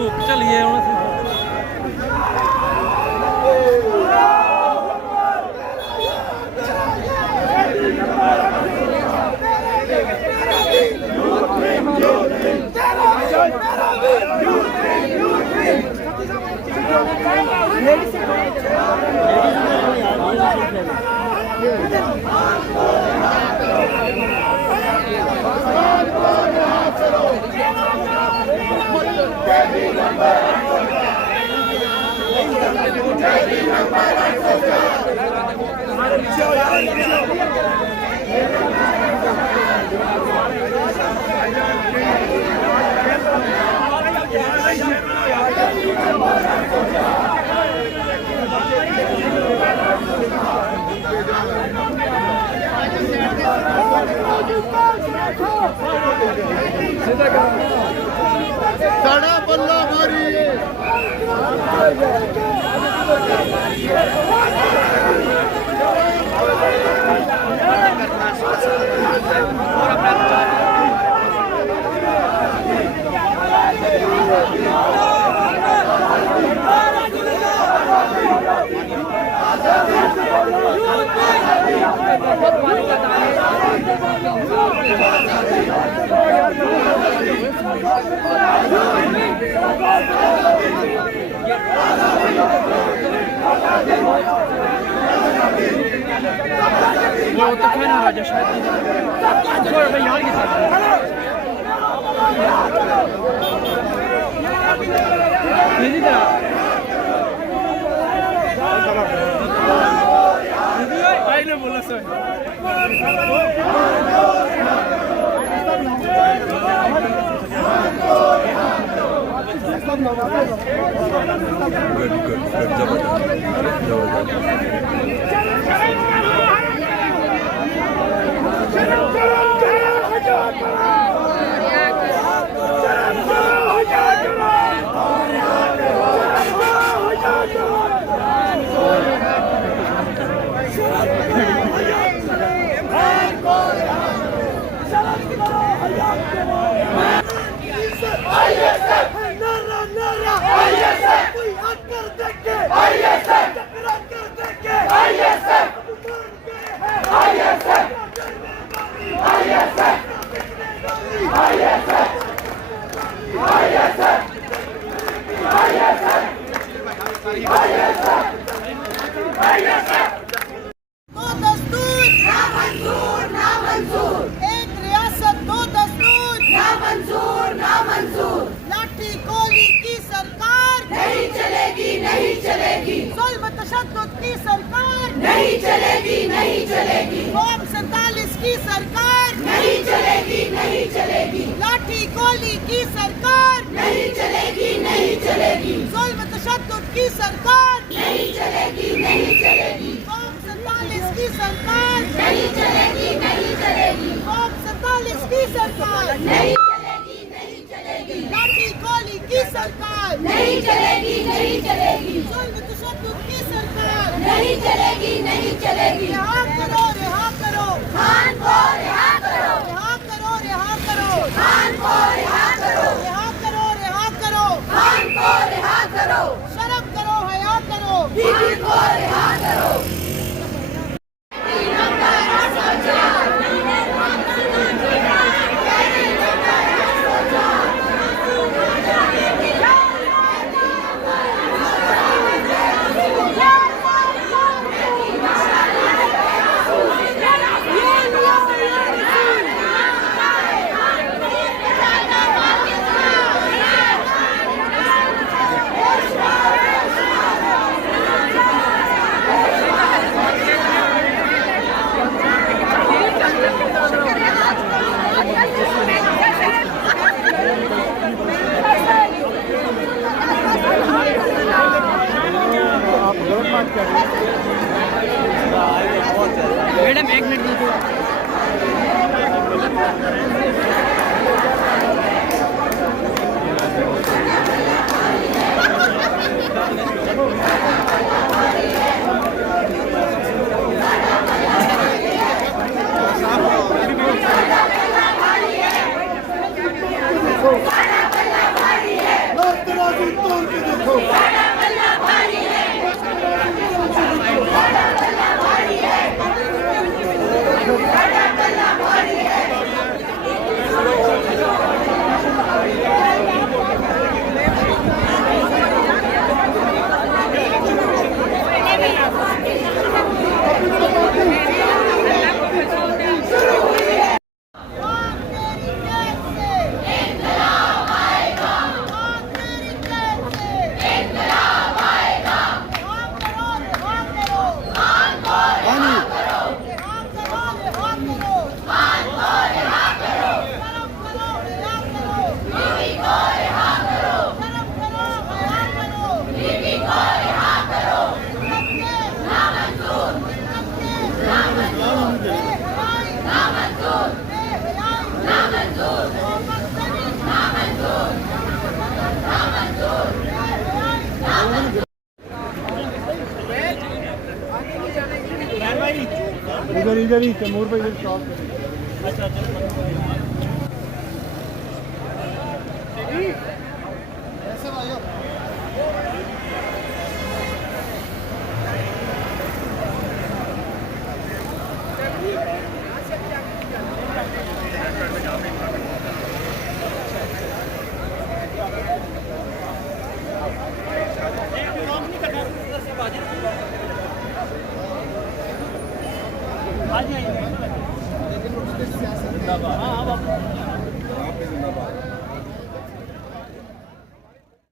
धुप चलिए हूँ साड़ा बल्ला मारी वो तो कहना राजा शायद थोड़ा भाई यार के साथ दीदी तरह भाई ने बोला सर नहीं चलेगी। फॉर्म 47 की सरकार नहीं चलेगी, नहीं चलेगी। लाठी गोली की सरकार नहीं चलेगी, नहीं चलेगी। जुल्म तशद्दुद की सरकार नहीं चलेगी, नहीं चलेगी। फॉर्म 47 की सरकार नहीं चलेगी, नहीं चलेगी। फॉर्म 47 की सरकार नहीं चलेगी, नहीं चलेगी। लाठी गोली की सरकार नहीं चलेगी, नहीं चलेगी। जुल्म तशद्दुद की सरकार नहीं चलेगी, नहीं चलेगी। रिहा करो, रिहा करो खान को, रिहा करो, रिहा करो, रिहा करो खान को, रिहा करो, रिहा करो, रिहा करो खान को, रिहा करो। शर्म करो, हया करो, बीबी को रिहा करो। इधर ही तैमूर भाई इधर स्टॉप अच्छा ऐसे भाइयों हाँ जी हाँ जिंदाबाद